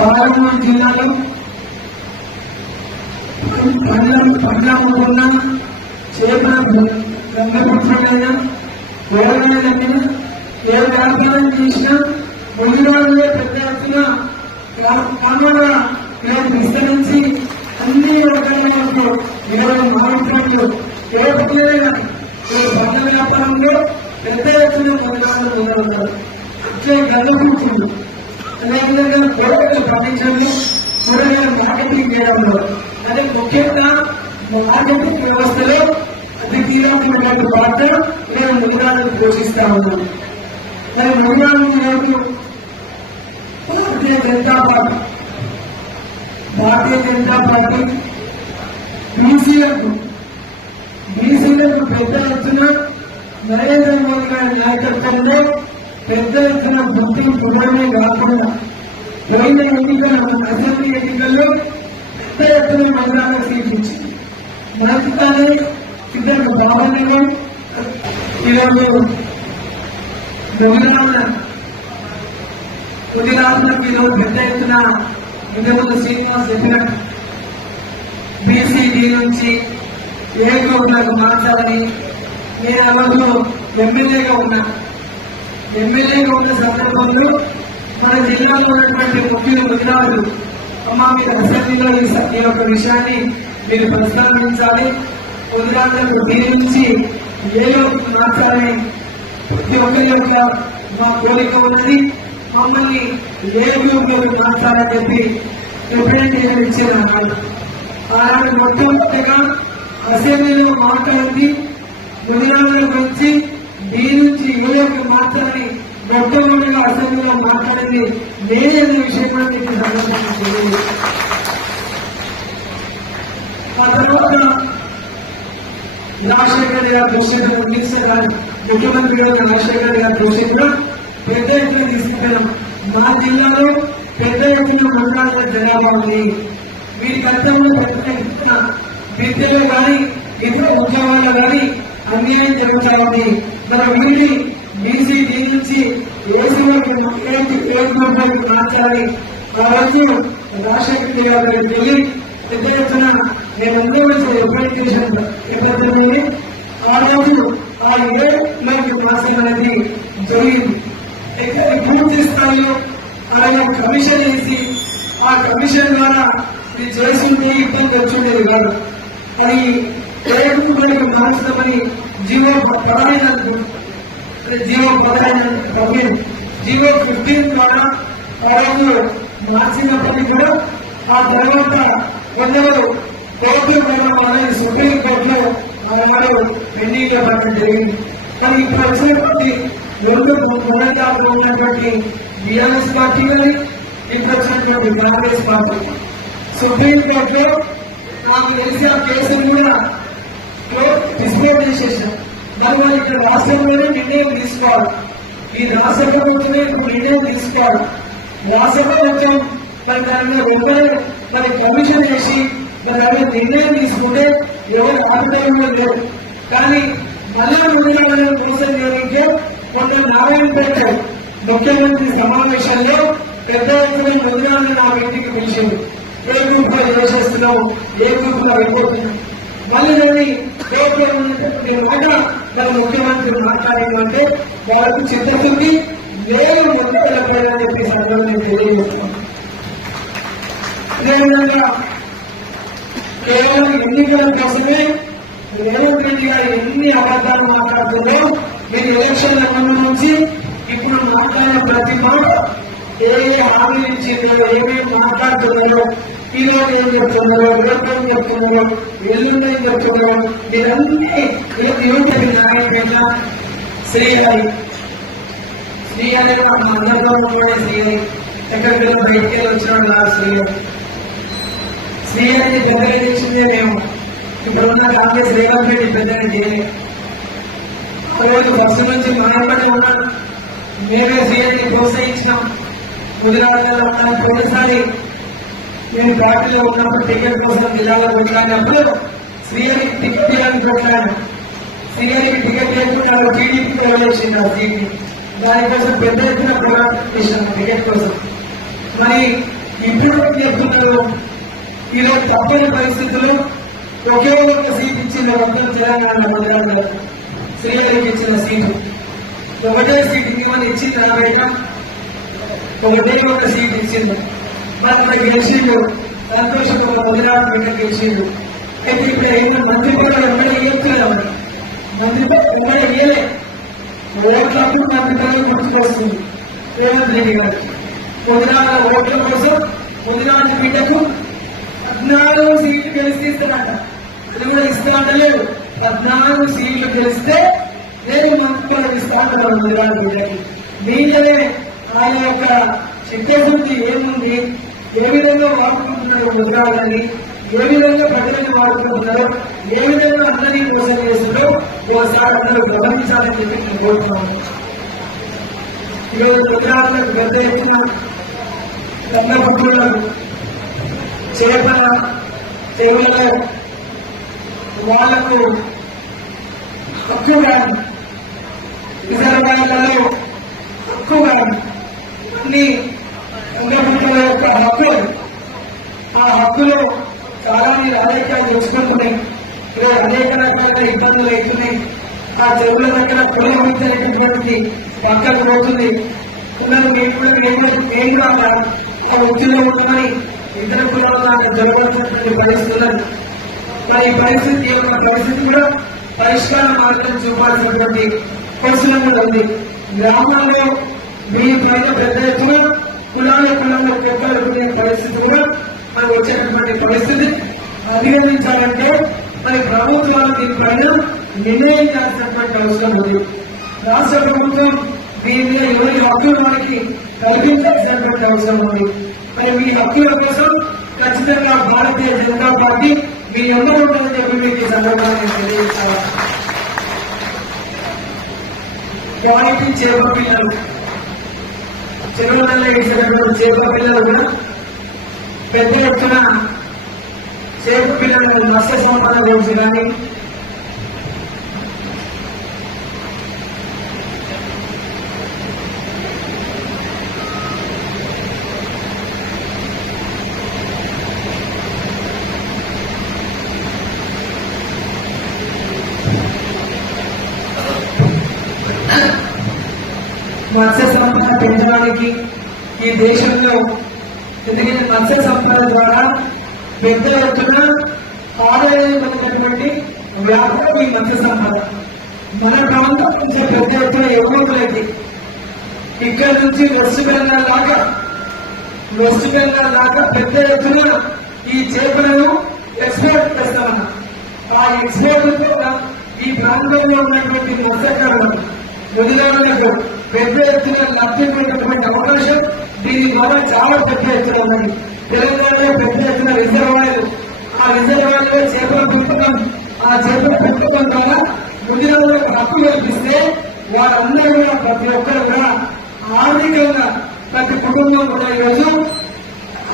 పాలమూరు జిల్లాలో పండ్లం పండ్లమ్ముకున్న చేపల రంగపుత్రులైన కూరగాయలైన ఏ వ్యాపారం చేసినా ముందుగానే పెద్ద ఎత్తున విస్తరించి అన్ని వర్గాలకు ఇరవై మారుతున్నట్లు ఏ పనులైనా ఈ పండ్ల వ్యాపారంలో పెద్ద ఎత్తున ముందుగానే మొదలవుతారు అట్లే గల్లపుత్రులు అదేవిధంగా కూరగాయలు పండించడంలో కూరగాయల మార్కెటింగ్ చేయడంలో అదే ముఖ్యంగా మార్కెటింగ్ వ్యవస్థలో అతి పాత్ర నేను మునిరాలను పోషిస్తా ఉన్నాను మరి మునిరాలను ఈరోజు భారతీయ జనతా పార్టీ భారతీయ జనతా పార్టీ బీసీలకు బీసీలకు పెద్ద ఎత్తున నరేంద్ర మోదీ గారి నాయకత్వంలో పెద్ద ఎత్తున గుర్తింపు ఇవ్వడమే కాకుండా పోయిన ఎన్నికల అసెంబ్లీ ఎన్నికల్లో పెద్ద ఎత్తున మహిళలకు సీట్ ఇచ్చింది మొదటిగానే ఇద్దరు బాబన్నగా ఈరోజు మహిళల గుజరాత్లకు ఈరోజు పెద్ద ఎత్తున ఇంతకుముందు శ్రీనివాస్ చెప్పినట్టు బీసీడీ నుంచి ఏ గ్రూప్లకు మార్చాలని నేను ఎవరు ఎమ్మెల్యేగా ఉన్నాను ఎమ్మెల్యేగా ఉన్న సందర్భంలో మన జిల్లాలో ఉన్నటువంటి ముఖ్యులు ఉన్నారు అమ్మ మీరు అసెంబ్లీలో ఈ యొక్క విషయాన్ని మీరు ప్రస్తావించాలి. ఉదాహరణకు దీని నుంచి ఏ యొక్క మార్చాలని ప్రతి ఒక్కరి యొక్క మా కోరిక ఉన్నది. మమ్మల్ని ఏ గ్రూప్లోకి మార్చాలని చెప్పి రిప్రజెంటేషన్ ఇచ్చారు అన్నాడు అలాంటి మొట్టమొదటిగా అసెంబ్లీలో మాట్లాడింది ముదిరాజుల గురించి దీని నుంచి ఏ యొక్క మాత్రమే మొట్టమొదటిగా అసెంబ్లీలో మాట్లాడింది నేనే అనే విషయం కూడా మీకు సంబంధించింది ఆ తర్వాత రాజశేఖర్ గారు దృష్టిలో ఉన్నీసే ముఖ్యమంత్రి గారు రాజశేఖర్ గారు దృష్టిలో పెద్ద ఎత్తున తీసుకెళ్ళాం మా జిల్లాలో పెద్ద ఎత్తున మండలాల జనాభా ఉంది. వీరి గతంలో పెద్ద ఎత్తున విద్యలో కానీ ఇతర ఉద్యోగాల్లో కానీ అన్యాయం జరుగుతా ఉంది మనం వీటి బీసీ దీని నుంచి ఏసీ వరకు మార్చాలి ఆ రోజు రాజశేఖర్ గారు వెళ్ళి పెద్ద ఎత్తున నేను ముందే వచ్చి రిప్రజెంటేషన్ ఆ రోజు ఆ ఏడులోకి పాసింగ్ అనేది జరిగింది. పూర్తి స్థాయిలో ఆయన కమిషన్ వేసి ఆ కమిషన్ ద్వారా ఇది చేసింది ఇబ్బంది వచ్చిండేది కాదు. అది ఏడుగురికి మార్చడమని జీవో పదహైదు జీవో పదహైదు పదిహేను జీవో ఫిఫ్టీన్ ద్వారా ఆ మార్చినప్పటికీ కూడా ఆ తర్వాత కొందరు కోర్టు అనేది సుప్రీం కోర్టులో ఆనాడు పెండింగ్లో పడడం జరిగింది. కానీ ఇప్పుడు వచ్చినటువంటి రెండు మొదటి ఉన్నటువంటి బిఆర్ఎస్ పార్టీ కానీ ఇప్పుడు వచ్చినటువంటి కాంగ్రెస్ పార్టీ. సుప్రీం కోర్టులో నాకు తెలిసి ఆ కేసును కూడా లో డిస్పోజ్ చేసేసాం దానివల్ల ఇక్కడ రాష్ట్రంలోనే నిర్ణయం తీసుకోవాలి. ఈ రాష్ట్రంలో ప్రభుత్వమే ఇప్పుడు నిర్ణయం తీసుకోవాలి. రాష్ట్రంలో వచ్చాం మరి దాని రూపాయలు మరి కమిషన్ చేసి మరి దాని నిర్ణయం తీసుకుంటే ఎవరు ఆటంకంలో లేరు. కానీ మళ్ళీ ముందుగా మోసం జరిగితే కొంత నారాయణపేట ముఖ్యమంత్రి సమావేశంలో పెద్ద ఎత్తున ముందుగానే నా ఇంటికి పిలిచింది. ఏ గ్రూప్లో చేసేస్తున్నావు ఏ గ్రూప్లో వెళ్ళిపోతున్నావు మళ్ళీ దాన్ని మాట మన ముఖ్యమంత్రి మాట్లాడిందంటే వాళ్ళకు చిత్తశుద్ధి నేను ముందు వెళ్ళిపోయాలని చెప్పి సందర్భం నేను తెలియజేస్తున్నాను అదేవిధంగా కేవలం ఎన్నికల కోసమే రేవంత్ రెడ్డి గారు ఎన్ని అబద్ధాలు మాట్లాడుతుందో మీరు ఎలక్షన్ల ముందు నుంచి ఇప్పుడు మాట్లాడిన ప్రతి మాట ఏ ఏ హామీ ఇచ్చిందో ఏమేమి మాట్లాడుతున్నారో ఈ రోజు ఏం చెప్తున్నారో రేపు ఏం చెప్తున్నారో ఎల్లుండి ఏం చెప్తున్నారో మీరన్నీ యువత నాయకుల శ్రీహరి శ్రీహరి మన అందరిలో కూడా శ్రీహరి ఎక్కడికి వెళ్ళి బయటికి వెళ్ళి వచ్చినాడు నా శ్రీహరి శ్రీహరిని పెద్దగా చేసిందే మేము. ఇప్పుడు ఉన్న కాంగ్రెస్ రేవంత్ రెడ్డి పెద్దగా చేయలేదు ఆ రోజు బస్సు నుంచి మాట్లాడే ఉన్నాను మేమే శ్రీహరిని ప్రోత్సహించినాం. గుజరాత్లో ఉన్న పోయినసారి నేను పార్టీలో ఉన్నప్పుడు టికెట్ కోసం జిల్లాలో వెళ్ళినప్పుడు శ్రీహరికి టికెట్ ఇవ్వాలని కొట్లాను శ్రీహరికి టికెట్ లేకుండా టీడీపీ ప్రవేశించింది ఆ సీట్ని దానికోసం పెద్ద ఎత్తున పోరాటం చేశాను టికెట్ కోసం. మరి ఇప్పుడు చెప్తున్నారు ఈరోజు తప్పని పరిస్థితులు ఒకే ఒక్క సీట్ ఇచ్చిన మొత్తం తెలంగాణ మందిరాల్లో శ్రీహరికి ఇచ్చిన సీటు ఒకటే సీట్ ఇంకేమైనా ఇచ్చింది నా ఒకటే ఒక సీట్ ఇచ్చిండు మరి మన గెలిచిండు సంతోషం ఒక మందిరాలు బిడ్డ గెలిచిండు అయితే ఇప్పుడు ఏమైనా మంత్రి పదవి ఎక్కడ ఇవ్వట్లేదు మరి మంత్రి పదవి ఎక్కడ ఇవ్వలే ఓట్లప్పుడు మంత్రి పదవి గుర్తుకొస్తుంది రేవంత్ రెడ్డి గారికి ముదిరాల ఓట్ల కోసం ముదిరాల బిడ్డకు పద్నాలుగు సీట్లు గెలిస్తే ఇస్తాడంట అది కూడా ఇస్తా అంటలేదు పద్నాలుగు సీట్లు గెలిస్తే నేను మంత్రి పదవి ఇస్తా అంటారు బిడ్డకి మీరే ఆయన యొక్క చిత్తశుద్ధి ఏముంది? ఏ విధంగా వాడుకుంటున్నారు ముద్రాలని ఏ విధంగా ప్రజలను వాడుకుంటున్నారో ఏ విధంగా అందరినీ మోసం చేస్తున్నారో ఒకసారి అందరూ గమనించాలని చెప్పి నేను కోరుతున్నాను. ఈరోజు ముద్రాలకు పెద్ద ఎత్తున కన్న పుట్టులకు చేపల చెరువులలో వాళ్ళకు హక్కు కానీ రిజర్వాయర్లలో హక్కు కానీ అన్ని అంగపుట్టుల యొక్క హక్కులు ఆ హక్కులు చాలా మంది రాజకీయాలు చేసుకుంటున్నాయి. ఈరోజు అనేక రకాలుగా ఇబ్బందులు అవుతున్నాయి. ఆ చెరువుల దగ్గర పునర్మించినటువంటి పక్కకు పోతుంది. కులం మేము కూడా మేము మేము కూడా ఆ ఉద్యోగం ఉంటున్నాయి. ఇతర కులాల దాకా జరగవలసినటువంటి పరిస్థితులను మరి ఈ పరిస్థితి పరిస్థితి కూడా పరిష్కార మార్గం చూపాల్సినటువంటి అవసరం కూడా ఉంది. గ్రామాల్లో మీ పైన పెద్ద ఎత్తున కులాల కులంలో పెద్దలుకునే పరిస్థితి కూడా మనకు వచ్చేటటువంటి పరిస్థితి. అధిగమించాలంటే మరి ప్రభుత్వాలు దీనిపైన నిర్ణయం చేయాల్సినటువంటి అవసరం ఉంది. రాష్ట్ర ప్రభుత్వం దీని మీద ఎవరి హక్కులు మనకి కల్పించాల్సినటువంటి అవసరం ఉంది. మరి మీ హక్కుల కోసం ఖచ్చితంగా భారతీయ జనతా పార్టీ మీ అందరూ ఉంటుందని చెప్పి మీకు సందర్భాన్ని తెలియజేస్తాను. క్వాలిటీ చేప తిరుమలలో చెరువులలో వేసేటటువంటి చేప పిల్లలు కూడా పెద్ద ఎత్తున చేప పిల్లలు మత్స్య సంపద గురించి కానీ మత్స్య సంపద పెంచడానికి ఈ దేశంలో ఎందుకంటే మత్స్య సంపద ద్వారా పెద్ద ఎత్తున ఆదాయం పొందినటువంటి వ్యాపారం ఈ మత్స్య సంపద మన ప్రాంతం నుంచి పెద్ద ఎత్తున ఎగుమతులైంది. ఇక్కడ నుంచి వెస్ట్ బెంగాల్ దాకా వెస్ట్ బెంగాల్ దాకా పెద్ద ఎత్తున ఈ చేపలను ఎక్స్పోర్ట్ చేస్తామన్న ఆ ఎక్స్పోర్ట్ కూడా ఈ ప్రాంతంలో ఉన్నటువంటి మత్స్యకారులు ముదిరాలకు పెద్ద ఎత్తున లబ్ధి అవకాశం దీని ద్వారా చాలా పెద్ద ఎత్తున ఉన్నది. తెలంగాణలో పెద్ద ఎత్తున రిజర్వాయర్లు ఆ రిజర్వాయర్లో చేపల పెంపకం ఆ చేపల పెంపకం ద్వారా ముదిరాలకు హక్కు కల్పిస్తే వారందరూ కూడా ప్రతి ఒక్కరు కూడా ఆర్థికంగా ప్రతి కుటుంబం కూడా ఈరోజు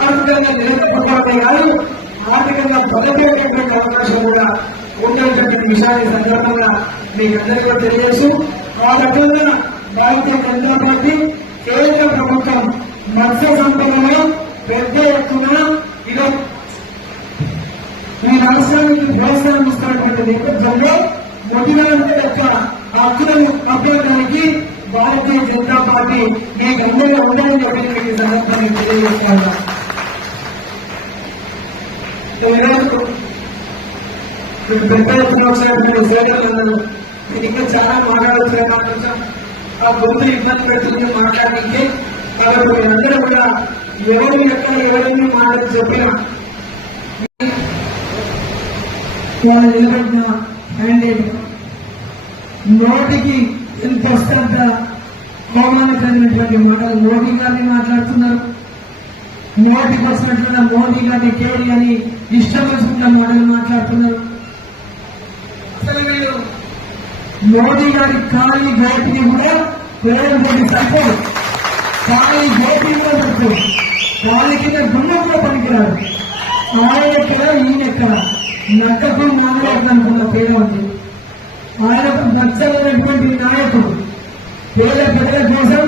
ఆర్థికంగా నిలబెట్టుకోవడమే కాదు ఆర్థికంగా బలపడేటటువంటి అవకాశం కూడా ఉండేటువంటి విషయాన్ని సందర్భంగా మీకు అందరికీ తెలియజేస్తూ ఆ రకంగా భారతీయ జనతా పార్టీ కేంద్ర ప్రభుత్వం మత్స్య సంపదలో పెద్ద ఎత్తున ఇలా ఈ రాష్ట్రానికి ప్రోత్సాహం ఇస్తున్నటువంటి నేపథ్యంలో మొదలంటే యొక్క హక్కులను అభ్యర్థానికి భారతీయ జనతా పార్టీ మీకు అందరూ ఉండాలని చెప్పి సందర్భాన్ని తెలియజేస్తాను పెద్ద ఎత్తున వచ్చినటువంటి సేవలు మీరు ఇంకా చాలా మాట్లాడవచ్చు మాట్లాడతాం ఆ గొంతు ఇబ్బంది పెడుతుంది మాట్లాడింది. కాబట్టి మీరందరూ కూడా ఎవరు ఎక్కడ ఎవరిని మాట్లాడి చెప్పినా వాళ్ళు నిలబడిన హ్యాండేడ్ నోటికి ఎంత వస్తంత కలిగినటువంటి మాటలు మోడీ గారిని మాట్లాడుతున్నారు. నోటికి వచ్చినట్లుగా మోడీ గారిని కేడి అని ఇష్టం వచ్చిన మాటలు మాట్లాడుతున్నారు. అసలు మీరు మోడీ గారి ఖాళీ గోపిని కూడా పేరు పోటీ సరిపోదు. ఖాళీ గోపి కూడా సరిపోదు. ఖాళీ కింద గుండె కూడా పనికిరాదు. ఆయన ఎక్కడ ఈయన ఎక్కడ నక్కకు మాట్లాడుతున్న పేరు ఉంది ఆయన నచ్చలేనటువంటి నాయకుడు. పేద ప్రజల కోసం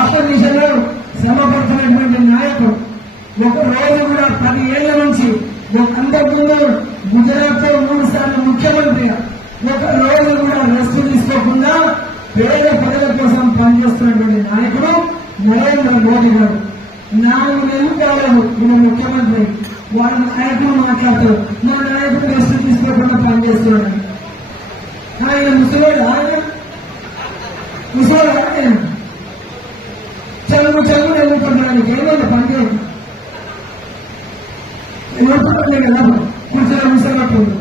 ఆపదిశలో శ్రమపడుతున్నటువంటి నాయకుడు. ఒక రోజు కూడా పది ఏళ్ళ నుంచి అంతకుముందు గుజరాత్లో మూడు సార్లు ముఖ్యమంత్రిగా ఒక రోజు కూడా రెస్ట్ తీసుకోకుండా పేద ప్రజల కోసం పనిచేస్తున్నటువంటి నాయకుడు నరేంద్ర మోడీ గారు. నాలుగు నెలలు కాలేదు ఈయన ముఖ్యమంత్రి. వాళ్ళ నాయకులు మాట్లాడతారు మా నాయకుడు రెస్ట్ తీసుకోకుండా పనిచేస్తున్నాడు. ఆయన ముసలోడు ఆయన? ముసలోడు ఆయన? చదువు చదువు ఎదుర్కొనడానికి ఏమైనా పని చేయదు ఎదుర్కొంటే కదా కూర్చొని ముసలట్టుంది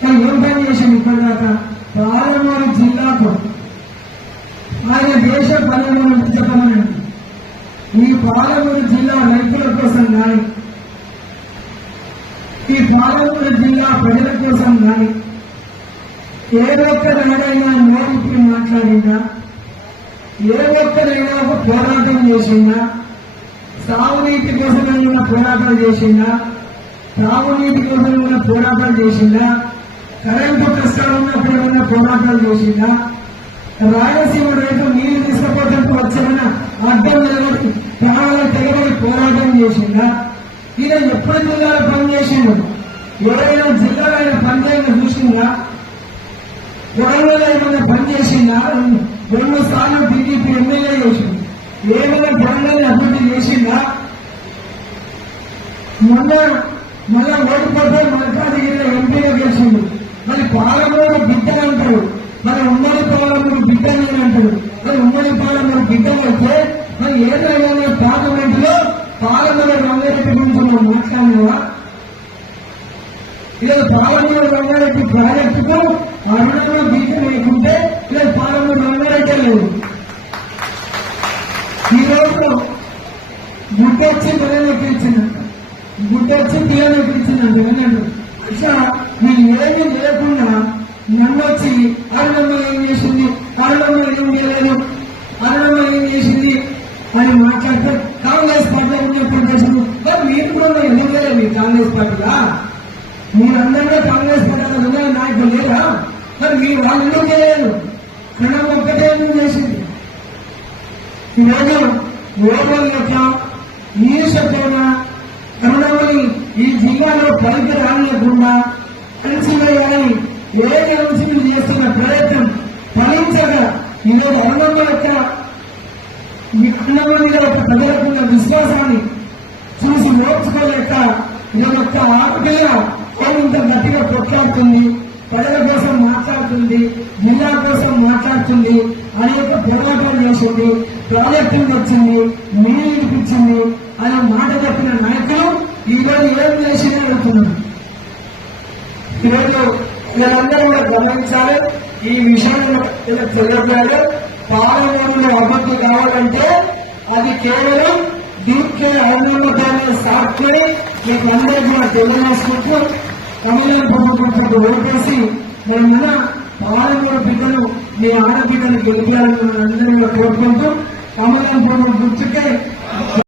కానీ ఏం పని చేసింది ఇప్పటిదాకా పాలమూరు జిల్లాకు ఆయన దేశ పల్లెమూరు చెప్పమని ఈ పాలమూరు జిల్లా రైతుల కోసం కానీ ఈ పాలమూరు జిల్లా ప్రజల కోసం కానీ ఏ ఒక్కరైనా నోటికి మాట్లాడిందా ఏ ఒక్కరైనా ఒక పోరాటం చేసిందా సాగునీటి కోసం ఏమైనా పోరాటం చేసిందా తాగునీటి కోసం ఏమైనా పోరాటం చేసిందా కరెంటు కష్టాలు ఉన్నప్పుడు ఏమైనా పోరాటాలు చేసిందా? రాయలసీమ రైతు నీళ్ళు తీసుకుపోతే వచ్చేమైనా అడ్డం నిలబడి ప్రాణాలు తెగబడి పోరాటం చేసిందా? ఈయన ఎప్పుడు జిల్లాలో పనిచేసిండు? ఎవరైనా జిల్లాలో ఆయన పనిచేయడం చూసిందా? వరంగల్ ఏమైనా పనిచేసిందా? రెండు సార్లు టీడీపీ ఎమ్మెల్యే చేసింది ఏమైనా వరంగల్ అభివృద్ధి చేసిందా? మొన్న మళ్ళా ఓడిపోతే మల్కాజిగిరిలో ఎంపీగా గెలిచింది పాలమూరు బిడ్డ అంటారు. మరి ఉమ్మడి పాలమూరు బిడ్డ అని అంటారు. మరి ఉమ్మడి పాలమూరు బిడ్డలు అయితే మరి ఏదైనా పార్లమెంట్లో పాలమూరు రంగారెడ్డి గురించి మనం మాట్లాడినావా ఇలా పాలమూరు రంగారెడ్డి ప్రాజెక్టుకు అరుణంలో బిడ్డ లేకుంటే ఇలా పాలమూరు రంగారెడ్డి లేదు. ఈ రోజు గుడ్డొచ్చి పిల్లలకి ఇచ్చిందంట గుడ్డొచ్చి పిల్లలకి ఇచ్చిందంట వినండి అట్లా మీరు ఏమి లేకుండా నన్ను వచ్చి అరుణమ్మ ఏం చేసింది? అరుణమ్మ ఏం చేయలేదు? అరుణమ్మ ఏం చేసింది? అని మాట్లాడితే. కాంగ్రెస్ పార్టీ ఉన్నప్పుడు చేసింది మరి మీరు కూడా ఎందుకు లేదు మీ కాంగ్రెస్ పార్టీలా? మీరందరిలో కాంగ్రెస్ పార్టీలో ఉన్న నాయకులు లేరా? మరి మీరు వాళ్ళు ఎందుకు చేయలేదు కణం ఒక్కటే ఎందుకు చేసింది? ఈరోజు ఓవర్ యొక్క ఈశతోన కరుణమని ఈ జిల్లాలో పైకి రానియకుండా కలిసివేయాలని ఏ అంశం చేస్తున్న ప్రయత్నం ఫలించగా ఈరోజు అన్నమ్మ యొక్క ఈ మీద యొక్క ప్రజలకున్న విశ్వాసాన్ని చూసి ఓర్చుకోలేక ఈయన యొక్క ఆడపిల్ల ఇంత గట్టిగా కొట్లాడుతుంది ప్రజల కోసం మాట్లాడుతుంది జిల్లా కోసం మాట్లాడుతుంది అనేక పోరాటం చేసింది ప్రాజెక్టులు వచ్చింది నీళ్ళు ఇప్పించింది అనే మాట చెప్పిన నాయకులు ఈరోజు ఏం చేసి అడుగుతున్నారు ఈరోజు మీరందరూ కూడా గమనించాలి. ఈ విషయంలో ఇలా తెలియజేయాలి. పాలమూరులో అభివృద్ధి కావాలంటే అది కేవలం దీనికి అభివృద్ధి సాక్షి మీకు అందరికీ కూడా తెలియజేసుకుంటూ తమిళ ప్రభుత్వం ఓటేసి మేమున్న పాలమూరు బిడ్డను మీ ఆడబిడ్డను గెలిపాలని అందరూ కూడా కోరుకుంటూ కమలం ప్రభుత్వం గుర్తుకే